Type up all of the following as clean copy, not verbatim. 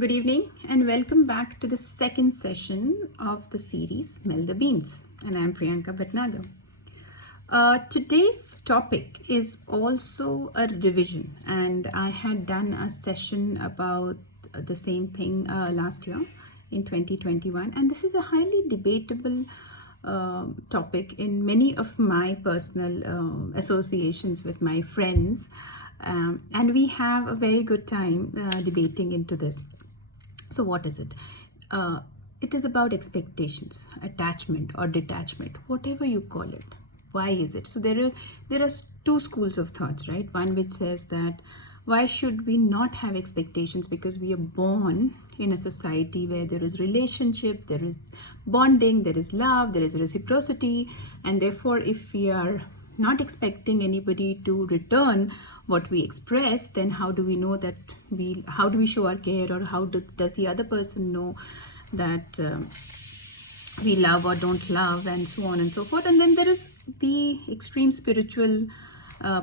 Good evening and welcome back to the second session of the series Smell the Beans. And I'm Priyanka Bhatnagar. Today's topic is also a revision, and I had done a session about the same thing last year in 2021, and this is a highly debatable topic in many of my personal associations with my friends, and we have a very good time debating into this. So, what is it? It is about expectations, attachment, or detachment, whatever you call it. Why is it? So there are two schools of thoughts, right? One which says that why should we not have expectations, because we are born in a society where there is relationship, there is bonding, there is love, there is reciprocity, and therefore if we are not expecting anybody to return what we express, then how do we know that how do we show our care, or does the other person know that we love or don't love, and so on and so forth. And then there is the extreme spiritual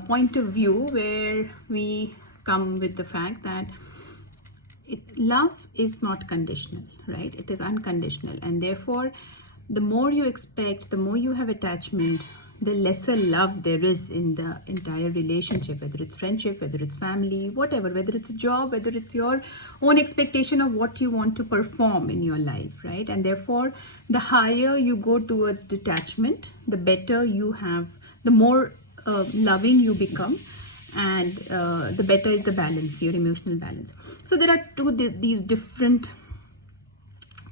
point of view, where we come with the fact that love is not conditional, right? It is unconditional, and therefore the more you expect, the more you have attachment, the lesser love there is in the entire relationship, whether it's friendship, whether it's family, whatever, whether it's a job, whether it's your own expectation of what you want to perform in your life, right? And therefore the higher you go towards detachment, the better you have, the more loving you become, and the better is the balance, your emotional balance. So there are these different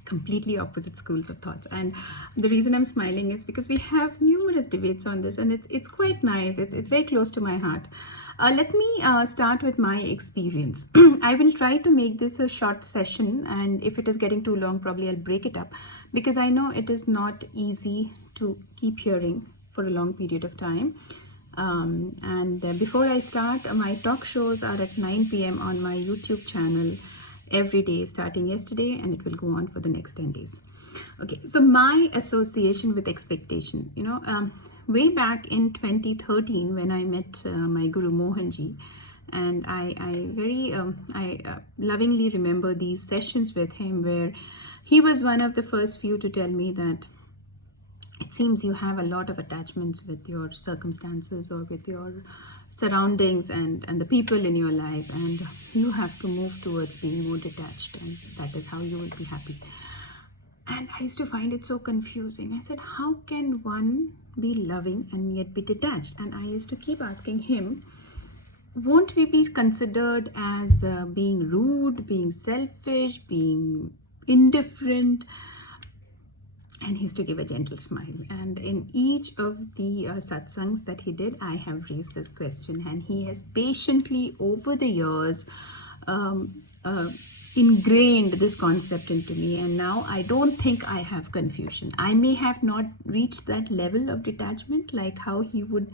completely opposite schools of thoughts, and the reason I'm smiling is because we have numerous debates on this, and it's quite nice. It's very close to my heart. Let me start with my experience. I will try to make this a short session, and if it is getting too long, probably I'll break it up, because I know it is not easy to keep hearing for a long period of time. Before I start, my talk shows are at 9 p.m. on my YouTube channel every day starting yesterday, and it will go on for the next 10 days. Okay, so my association with expectation, way back in 2013 when I met my guru Mohanji, and I very lovingly remember these sessions with him, where he was one of the first few to tell me that it seems you have a lot of attachments with your circumstances or with your surroundings and the people in your life, and you have to move towards being more detached, and that is how you will be happy. And I used to find it so confusing. I said, how can one be loving and yet be detached? And I used to keep asking him, won't we be considered as being rude, being selfish, being indifferent? And he used to give a gentle smile. And in each of the satsangs that he did, I have raised this question, and he has patiently over the years ingrained this concept into me. And now I don't think I have confusion. I may have not reached that level of detachment like how he would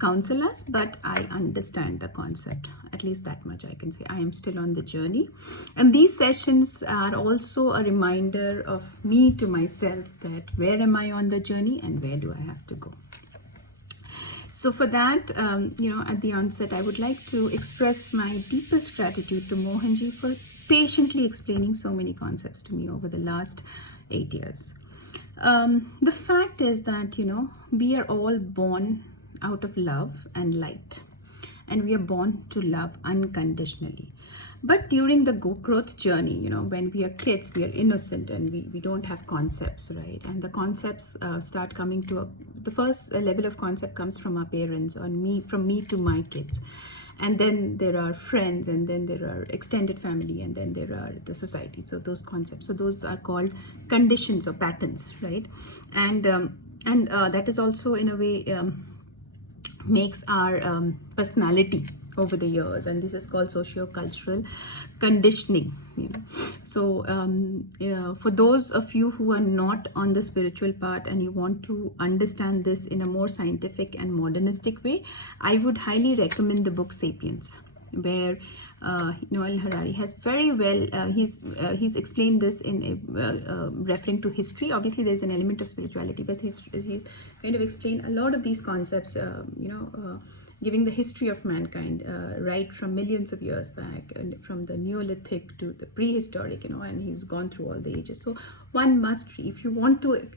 counsel us, but I understand the concept. At least that much I can say. I am still on the journey, and these sessions are also a reminder of me to myself that where am I on the journey and where do I have to go. So for that, at the onset, I would like to express my deepest gratitude to Mohanji for patiently explaining so many concepts to me over the last 8 years. The fact is that, we are all born out of love and light, and we are born to love unconditionally. But during the growth journey, when we are kids, we are innocent, and we don't have concepts, right? And the concepts start coming the first level of concept comes from our parents, or from me to my kids. And then there are friends, and then there are extended family, and then there are the society. So those concepts, so those are called conditions or patterns, right? And that is also in a way makes our personality over the years, and this is called socio-cultural conditioning. So for those of you who are not on the spiritual path and you want to understand this in a more scientific and modernistic way, I would highly recommend the book Sapiens, where Noel Harari has very well he's explained this in referring to history. Obviously there's an element of spirituality, but he's kind of explained a lot of these concepts giving the history of mankind, right from millions of years back, and from the Neolithic to the prehistoric, and he's gone through all the ages. So one must read, if you want to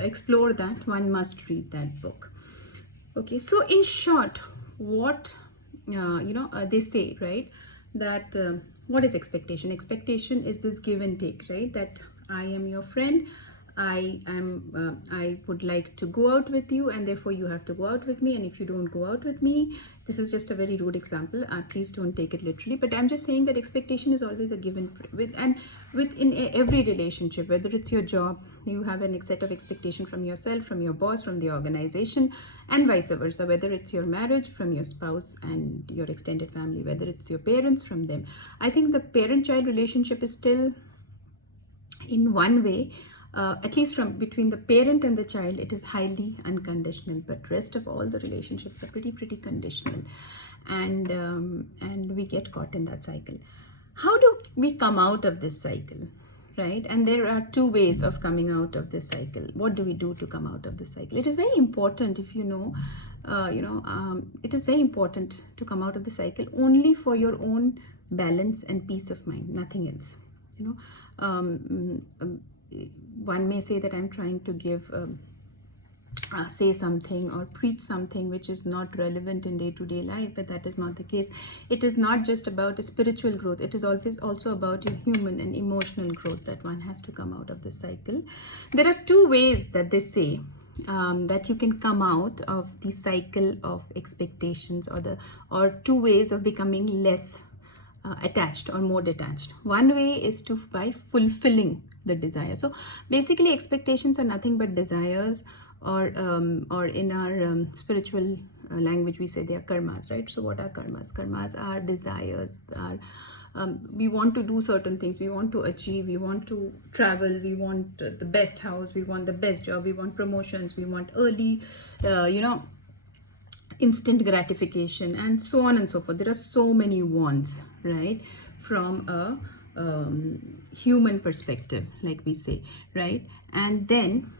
explore that, one must read that book. Okay, so in short, what they say, right, that what is expectation? Expectation is this give and take, right? That I am your friend, I would like to go out with you, and therefore you have to go out with me, and if you don't go out with me, this is just a very rude example, please don't take it literally, but I'm just saying that expectation is always a given within every relationship, whether it's your job, you have a set of expectation from yourself, from your boss, from the organization, and vice versa, whether it's your marriage, from your spouse and your extended family, whether it's your parents, from them. I think the parent-child relationship is still, in one way, at least from between the parent and the child, it is highly unconditional, but rest of all the relationships are pretty conditional, and we get caught in that cycle. How do we come out of this cycle, right? And there are two ways of coming out of this cycle. What do we do to come out of this cycle? It is very important, if it is very important to come out of the cycle only for your own balance and peace of mind, nothing else. One may say that I'm trying to give say something or preach something which is not relevant in day-to-day life, but that is not the case. It is not just about a spiritual growth, it is always also about your human and emotional growth, that one has to come out of this cycle. There are two ways that they say that you can come out of the cycle of expectations, or two ways of becoming less attached or more detached. One way is by fulfilling the desire. So basically expectations are nothing but desires, or in our spiritual language we say they are karmas, right? So what are karmas? Karmas are desires, we want to do certain things, we want to achieve, we want to travel, we want the best house, we want the best job, we want promotions, we want early instant gratification, and so on and so forth. There are so many wants, right, from a human perspective, like we say, right? And then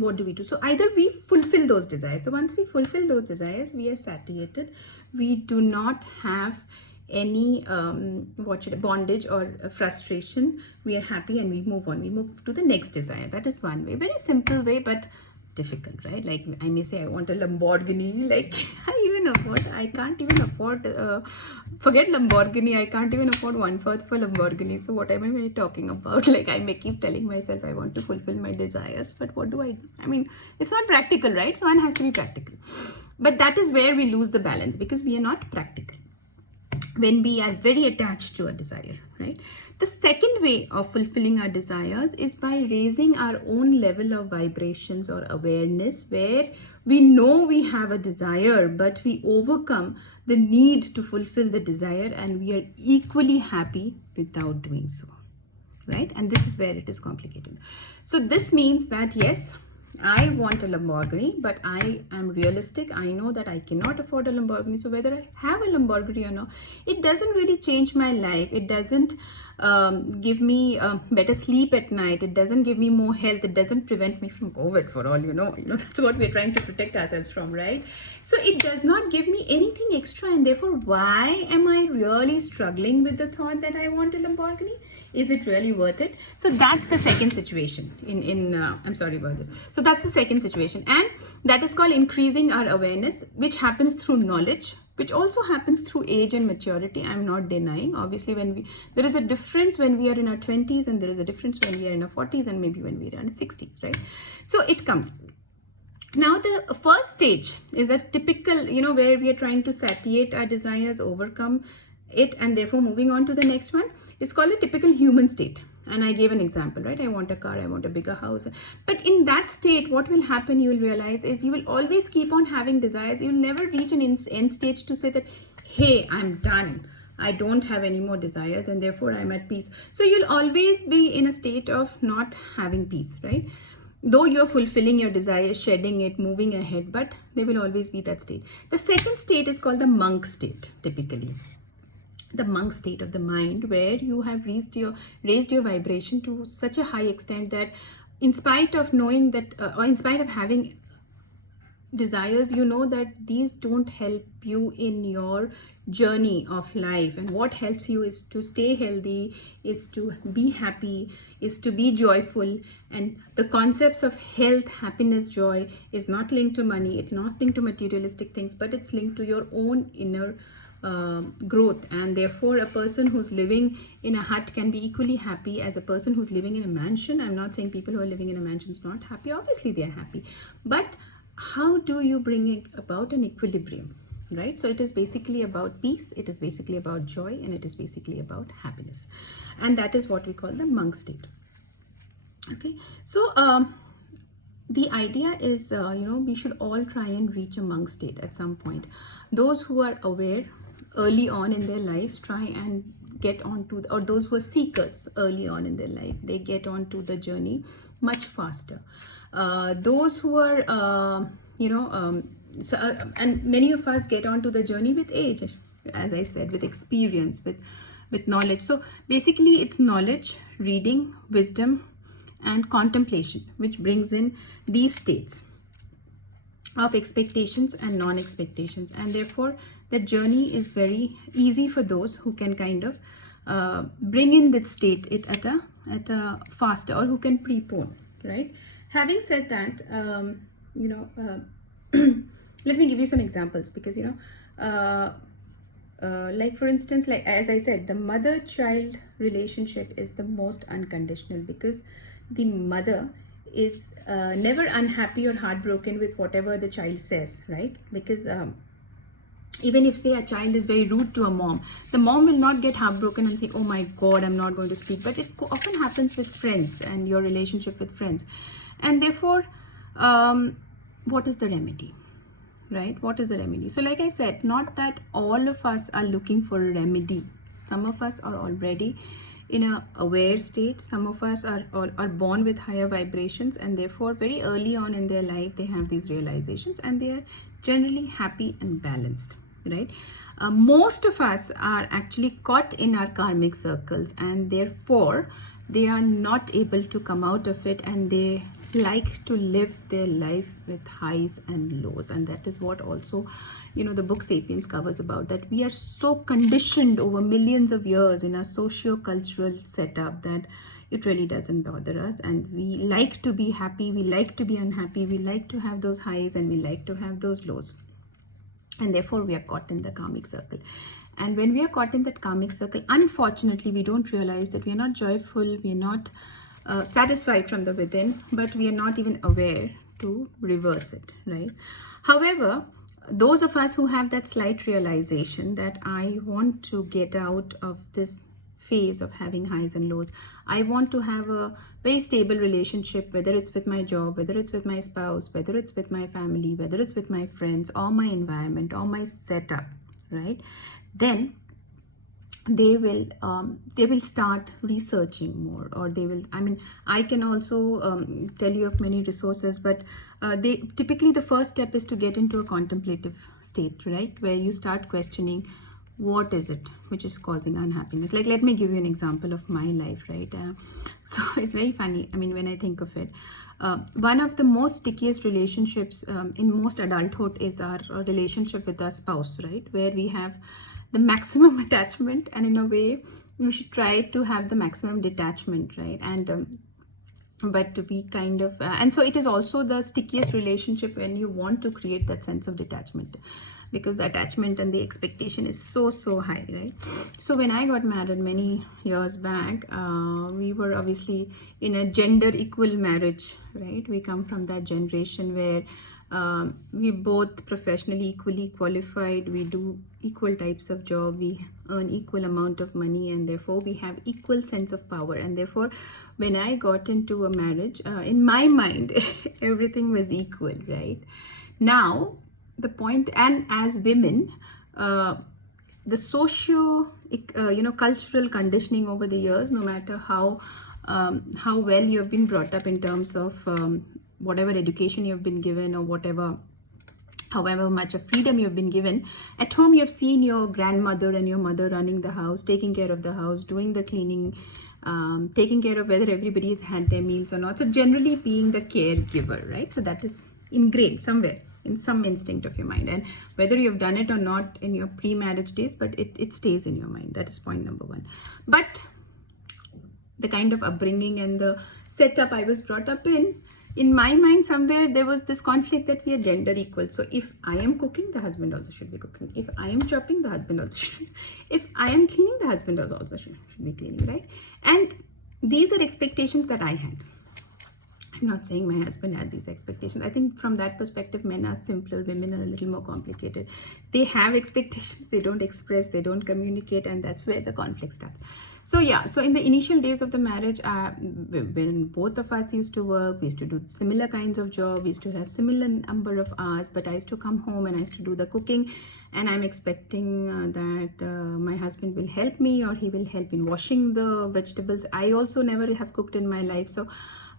what do we do? So either we fulfill those desires. So once we fulfill those desires, we are satiated, we do not have any bondage or frustration, we are happy, and we move on, we move to the next desire. That is one way, very simple way, but difficult, right? Like I may say I want a Lamborghini, like I can't even afford forget Lamborghini, I can't even afford 1/4 for Lamborghini. So what am I talking about? Like I may keep telling myself I want to fulfill my desires, but what do I do? I mean, it's not practical, right? So one has to be practical, but that is where we lose the balance, because we are not practical when we are very attached to a desire, right? The second way of fulfilling our desires is by raising our own level of vibrations or awareness, where we know we have a desire, but we overcome the need to fulfill the desire, and we are equally happy without doing so, right? And this is where it is complicated. So this means that yes, I want a Lamborghini, but I am realistic. I know that I cannot afford a Lamborghini. So whether I have a Lamborghini or not, it doesn't really change my life. It doesn't give me better sleep at night. It doesn't give me more health. It doesn't prevent me from COVID, for all you know. That's what we're trying to protect ourselves from, right? So it does not give me anything extra, and therefore, why am I really struggling with the thought that I want a Lamborghini? Is it really worth it? So that's the second situation I'm sorry about this. So that's the second situation, and that is called increasing our awareness, which happens through knowledge, which also happens through age and maturity. I'm not denying. Obviously, there is a difference when we are in our 20s, and there is a difference when we are in our 40s, and maybe when we are in our 60s, right? So it comes. Now, the first stage is a typical, where we are trying to satiate our desires, overcome it, and therefore moving on to the next one. Is called a typical human state. And I gave an example, right? I want a car, I want a bigger house. But in that state, what will happen, you will realize, is you will always keep on having desires. You will never reach an end stage to say that, hey, I'm done. I don't have any more desires, and therefore I'm at peace. So you'll always be in a state of not having peace, right? Though you're fulfilling your desires, shedding it, moving ahead, but there will always be that state. The second state is called the monk state, typically. The monk state of the mind, where you have raised your vibration to such a high extent that in spite of knowing that, or in spite of having desires, you know that these don't help you in your journey of life, and what helps you is to stay healthy, is to be happy, is to be joyful. And the concepts of health, happiness, joy is not linked to money, it's not linked to materialistic things, but it's linked to your own inner growth. And therefore a person who's living in a hut can be equally happy as a person who's living in a mansion. I'm not saying people who are living in a mansion is not happy, obviously they are happy, but how do you bring about an equilibrium, right? So it is basically about peace, it is basically about joy, and it is basically about happiness, and that is what we call the monk state. Okay, so the idea is, we should all try and reach a monk state at some point. Those who are aware early on in their lives try and get onto, or those who are seekers early on in their life, they get onto the journey much faster. Those who are, and many of us get onto the journey with age, as I said, with experience, with knowledge. So basically, it's knowledge, reading, wisdom, and contemplation, which brings in these states of expectations and non-expectations, and therefore the journey is very easy for those who can kind of bring in that state it at a faster, or who can prepone, right? Having said that, let me give you some examples, because like for instance, like as I said, the mother-child relationship is the most unconditional, because the mother is never unhappy or heartbroken with whatever the child says, right? Because even if, say, a child is very rude to a mom, the mom will not get heartbroken and say, oh my god, I'm not going to speak. But it often happens with friends and your relationship with friends. And therefore, what is the remedy, right? What is the remedy? So like I said, not that all of us are looking for a remedy. Some of us are already in a aware state. Some of us are born with higher vibrations, and therefore very early on in their life they have these realizations, and they are generally happy and balanced, right? Most of us are actually caught in our karmic circles, and therefore they are not able to come out of it, and they like to live their life with highs and lows. And that is what also, the book Sapiens covers about, that we are so conditioned over millions of years in a socio-cultural setup that it really doesn't bother us, and we like to be happy, we like to be unhappy, we like to have those highs and we like to have those lows, and therefore we are caught in the karmic circle. And when we are caught in that karmic circle, unfortunately we don't realize that we are not joyful, we are not satisfied from the within, but we are not even aware to reverse it, right? However, those of us who have that slight realization that I want to get out of this phase of having highs and lows, I want to have a very stable relationship, whether it's with my job, whether it's with my spouse, whether it's with my family, whether it's with my friends or my environment or my setup, right? Then they will start researching more, or they will, I can also tell you of many resources, but they typically, the first step is to get into a contemplative state, right, where you start questioning what is it which is causing unhappiness. Like, let me give you an example of my life, right? So it's very funny, when I think of it. One of the most stickiest relationships in most adulthood is our relationship with our spouse, right, where we have the maximum attachment, and in a way we should try to have the maximum detachment, right? And but to be kind of and so it is also the stickiest relationship when you want to create that sense of detachment, because the attachment and the expectation is so high, right? So when I got married many years back, we were obviously in a gender equal marriage, right? We come from that generation where we both professionally equally qualified, we do equal types of job, we earn equal amount of money, and therefore we have equal sense of power. And therefore when I got into a marriage, in my mind everything was equal, right? Now the point, and as women, the socio cultural conditioning over the years, no matter how well you have been brought up in terms of whatever education you have been given, or however much of freedom you have been given at home, you have seen your grandmother and your mother running the house, taking care of the house, doing the cleaning, taking care of whether everybody has had their meals or not, so generally being the caregiver, right? So that is ingrained somewhere in some instinct of your mind, and whether you've done it or not in your pre-marriage days, but it stays in your mind. That is point number one. But the kind of upbringing and the setup I was brought up in my mind somewhere there was this conflict that we are gender equal. So if I am cooking, the husband also should be cooking. If I am chopping, the husband also should. If I am cleaning, the husband also should be cleaning, right? And these are expectations that I had. I'm not saying my husband had these expectations. I think from that perspective, men are simpler, women are a little more complicated. They have expectations, they don't express, they don't communicate, and that's where the conflict starts. So yeah, so in the initial days of the marriage, when both of us used to work, we used to do similar kinds of job, we used to have similar number of hours, but I used to come home and I used to do the cooking, and I'm expecting that my husband will help me, or he will help in washing the vegetables. I also never have cooked in my life, so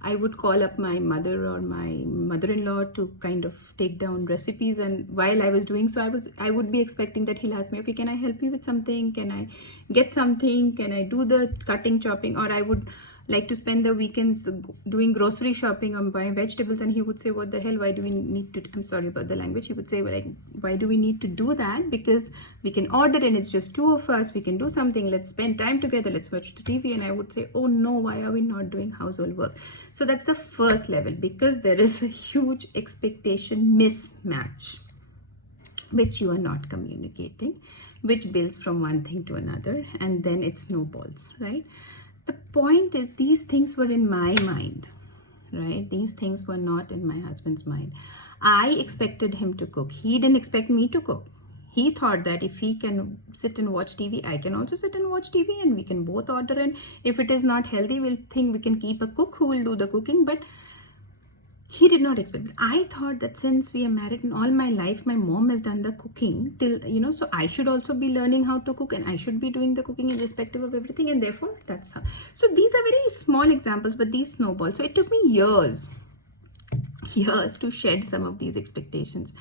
I would call up my mother or my mother-in-law to kind of take down recipes, and while I was doing so, I would be expecting that he'll ask me, okay, can I help you with something? Can I get something? Can I do the cutting, chopping? Or I would like to spend the weekends doing grocery shopping or buying vegetables, and he would say, what the hell, why do we need to, I'm sorry about the language, he would say, well, like, why do we need to do that? Because we can order and it's just two of us, we can do something, let's spend time together, let's watch the TV. And I would say, oh no, why are we not doing household work? So that's the first level, because there is a huge expectation mismatch which you are not communicating, which builds from one thing to another, and then it snowballs, right? The point is, these things were in my mind, right? These things were not in my husband's mind. I expected him to cook. He didn't expect me to cook. He thought that if he can sit and watch TV, I can also sit and watch TV, and we can both order. And if it is not healthy, we'll think we can keep a cook who will do the cooking. But he did not expect it. I thought that since we are married and all my life, my mom has done the cooking till, so I should also be learning how to cook, and I should be doing the cooking irrespective of everything. And therefore, that's how. So these are very small examples, but these snowball. So it took me years to shed some of these expectations.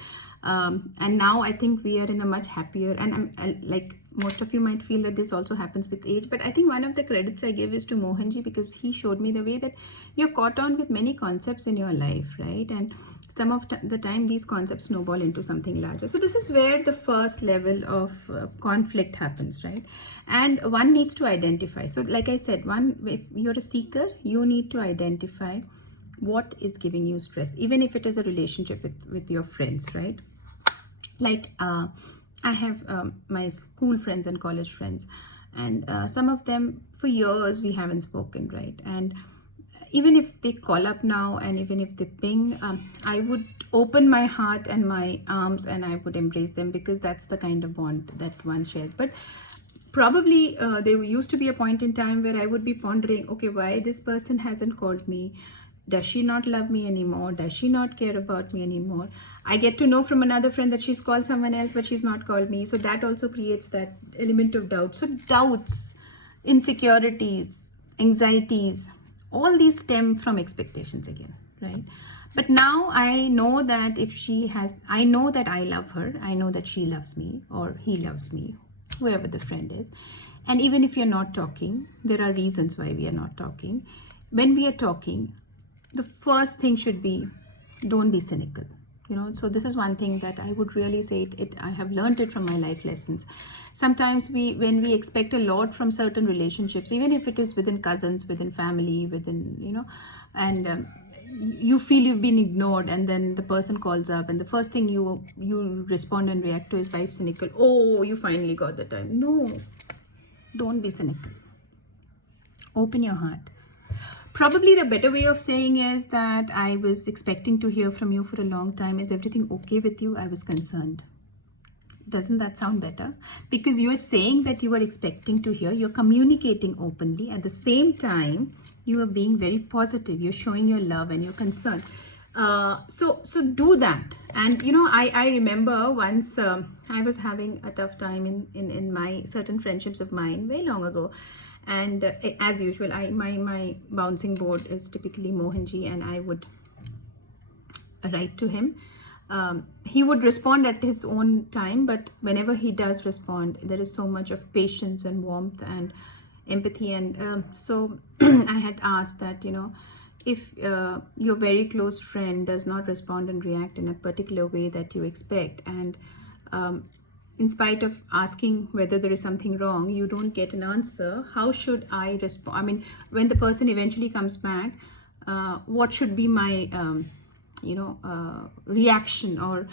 And now I think we are in a much happier, and like most of you might feel that this also happens with age, but I think one of the credits I give is to Mohanji, because he showed me the way that you're caught on with many concepts in your life, right? And some of the time these concepts snowball into something larger. So this is where the first level of conflict happens, right? And one needs to identify. So like I said, if you're a seeker, you need to identify what is giving you stress, even if it is a relationship with your friends, right? Like I have my school friends and college friends, and some of them for years we haven't spoken, right? And even if they call up now, and even if they ping, I would open my heart and my arms and I would embrace them, because that's the kind of bond that one shares. But probably there used to be a point in time where I would be pondering, okay, why this person hasn't called me? Does she not love me anymore? Does she not care about me anymore? I get to know from another friend that she's called someone else, but she's not called me. So that also creates that element of doubt. So doubts, insecurities, anxieties, all these stem from expectations again, right? But now I know that I know that I love her. I know that she loves me, or he loves me, whoever the friend is. And even if you're not talking, there are reasons why we are not talking. When we are talking, the first thing should be, don't be cynical. So this is one thing that I would really say I have learned it from my life lessons. Sometimes when we expect a lot from certain relationships, even if it is within cousins, within family, within, and you feel you've been ignored, and then the person calls up, and the first thing you respond and react to is by cynical. Oh, you finally got the time. No, don't be cynical. Open your heart. Probably the better way of saying is that I was expecting to hear from you for a long time. Is everything okay with you? I was concerned. Doesn't that sound better? Because you are saying that you are expecting to hear, you're communicating openly. At the same time, you are being very positive. You're showing your love and your concern. So do that. And I remember once I was having a tough time in my certain friendships of mine very long ago. And as usual, my bouncing board is typically Mohanji, and I would write to him. He would respond at his own time, but whenever he does respond, there is so much of patience and warmth and empathy. And so I had asked that, if your very close friend does not respond and react in a particular way that you expect, and um, in spite of asking whether there is something wrong, you don't get an answer, how should I respond? I mean, when the person eventually comes back, what should be my reaction, or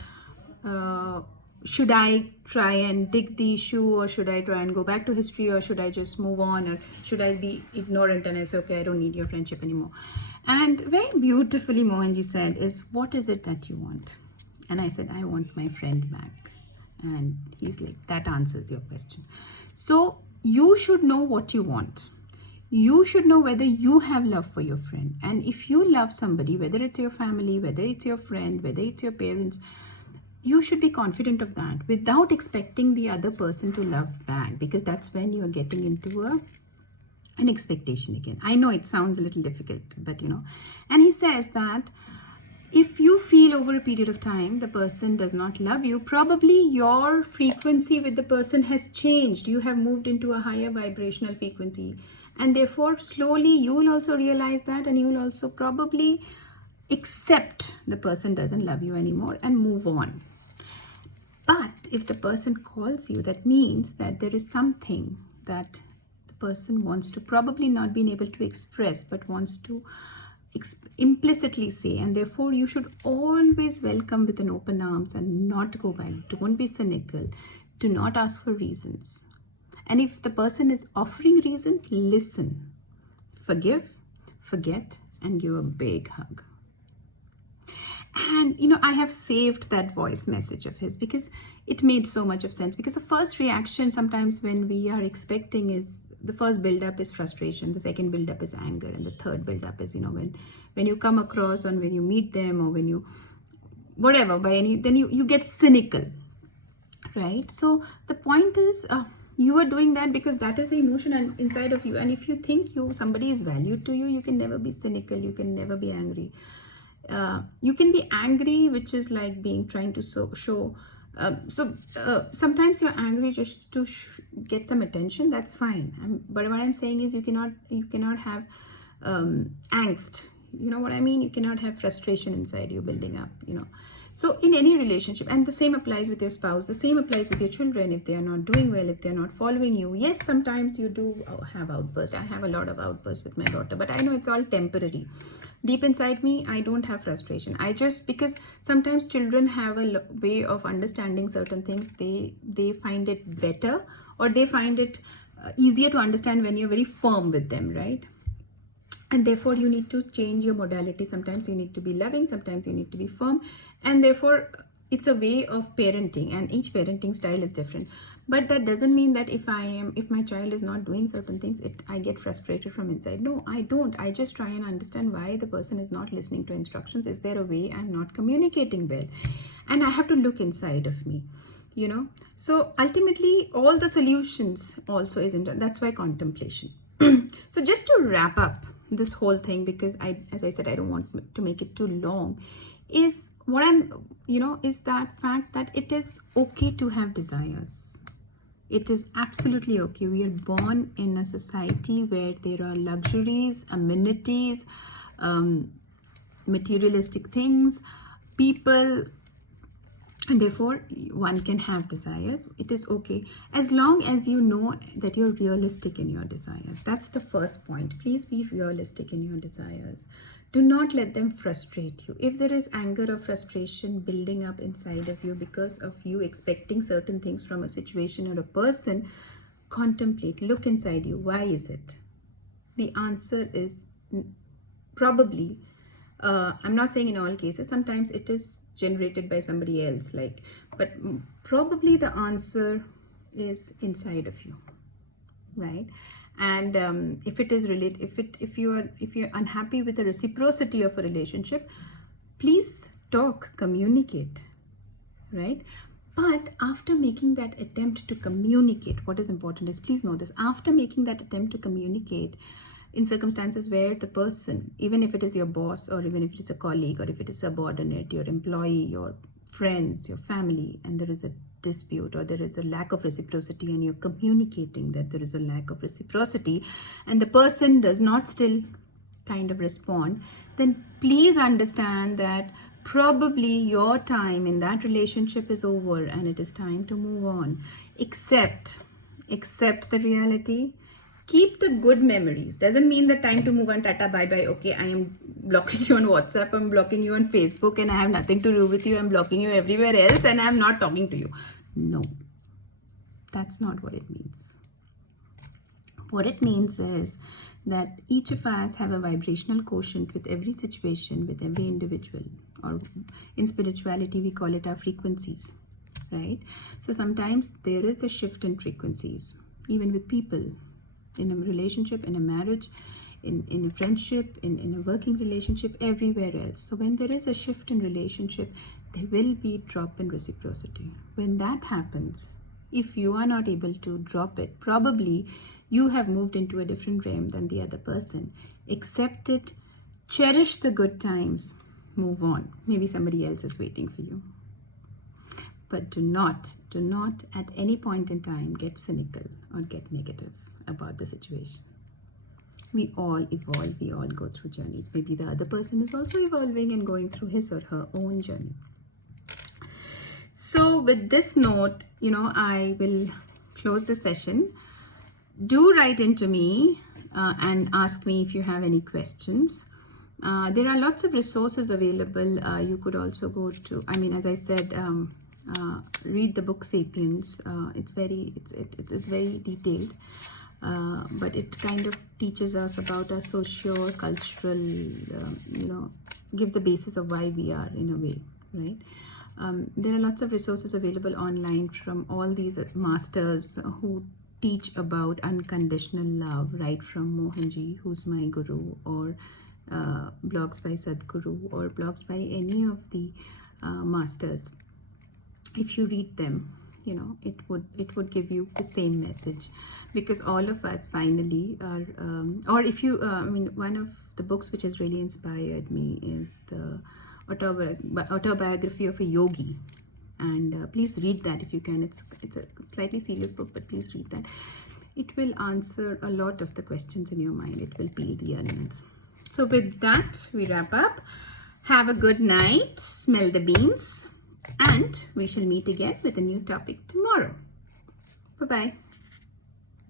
should I try and dig the issue, or should I try and go back to history, or should I just move on, or should I be ignorant and I say, okay, I don't need your friendship anymore? And very beautifully Mohanji said is, what is it that you want? And I said, I want my friend back. And he's like, that answers your question. So you should know what you want. You should know whether you have love for your friend. And if you love somebody, whether it's your family, whether it's your friend, whether it's your parents, you should be confident of that without expecting the other person to love back, because that's when you are getting into an expectation again. I know it sounds a little difficult, but and he says that if you feel over a period of time the person does not love you, probably your frequency with the person has changed. You have moved into a higher vibrational frequency, and therefore slowly you will also realize that, and you will also probably accept the person doesn't love you anymore and move on. But if the person calls you, that means that there is something that the person wants to probably not been able to express, but wants to implicitly say, and therefore you should always welcome with an open arms and not go back. Don't be cynical. Do not ask for reasons. And if the person is offering reason, listen, forgive, forget, and give a big hug. And I have saved that voice message of his because it made so much of sense. Because the first reaction sometimes when we are expecting is, the first build-up is frustration, the second build-up is anger, and the third build-up is when you come across, and when you meet them, or when you whatever by any, then you get cynical, right? So the point is, you are doing that because that is the emotion and inside of you. And if you think somebody is valued to you, you can never be cynical, you can never be angry. You can be angry, which is like trying to show. Sometimes you're angry just to get some attention. That's fine. But what I'm saying is, you cannot have angst. You know what I mean? You cannot have frustration inside you building up. So in any relationship, and the same applies with your spouse, the same applies with your children. If they are not doing well, if they are not following you, yes, sometimes you do have outbursts. I have a lot of outbursts with my daughter, but I know it's all temporary. Deep inside me, I don't have frustration. Because sometimes children have a way of understanding certain things. They find it better, or they find it easier to understand when you're very firm with them, right? And therefore you need to change your modality. Sometimes you need to be loving, sometimes you need to be firm, and therefore it's a way of parenting, and each parenting style is different. But that doesn't mean that if my child is not doing certain things, I get frustrated from inside. No, I don't. I just try and understand why the person is not listening to instructions. Is there a way I'm not communicating well? And I have to look inside of me, so ultimately all the solutions also is that's why contemplation. So just to wrap up this whole thing, because as I said, I don't want to make it too long, is what is that fact that it is okay to have desires. It is absolutely okay. We are born in a society where there are luxuries, amenities, materialistic things, people, and therefore one can have desires. It is okay as long as you know that you're realistic in your desires. That's the first point. Please be realistic in your desires. Do not let them frustrate you. If there is anger or frustration building up inside of you because of you expecting certain things from a situation or a person, contemplate, look inside you. Why is it? The answer is probably, I'm not saying in all cases, sometimes it is generated by somebody else, but probably the answer is inside of you, right? And if it is if you're unhappy with the reciprocity of a relationship, please talk, communicate, right? But after making that attempt to communicate, what is important is, please know this, after making that attempt to communicate in circumstances where the person, even if it is your boss, or even if it is a colleague, or if it is a subordinate, your employee, your friends, your family, and there is a dispute, or there is a lack of reciprocity, and you're communicating that there is a lack of reciprocity, and the person does not still kind of respond, then please understand that probably your time in that relationship is over and it is time to move on. Accept the reality. Keep the good memories. Doesn't mean the time to move on, tata, bye bye. Okay, I am blocking you on WhatsApp, I'm blocking you on Facebook, and I have nothing to do with you. I'm blocking you everywhere else, and I'm not talking to you. No, that's not what it means. What it means is that each of us have a vibrational quotient with every situation, with every individual, or in spirituality we call it our frequencies, right? So sometimes there is a shift in frequencies, even with people, in a relationship, in a marriage, in a friendship, in a working relationship, everywhere else. So when there is a shift in relationship, there will be drop in reciprocity. When that happens, if you are not able to drop it, probably you have moved into a different realm than the other person. Accept it, cherish the good times, move on. Maybe somebody else is waiting for you. But do not at any point in time get cynical or get negative about the situation. We all evolve, we all go through journeys. Maybe the other person is also evolving and going through his or her own journey. So with this note, I will close the session. Do write into me and ask me if you have any questions. There are lots of resources available. You could also go to, as I said, read the book Sapiens. It's very detailed, but it kind of teaches us about our socio-cultural, gives the basis of why we are in a way, right? There are lots of resources available online from all these masters who teach about unconditional love, right from Mohanji, who's my guru, or blogs by Sadhguru, or blogs by any of the masters. If you read them, it would give you the same message, because all of us finally are, or if you, one of the books which has really inspired me is the autobiography of a yogi, and please read that if you can. It's a slightly serious book, but please read that. It will answer a lot of the questions in your mind. It will peel the onions. So with that, we wrap up. Have a good night, smell the beans, and we shall meet again with a new topic tomorrow. Bye-bye.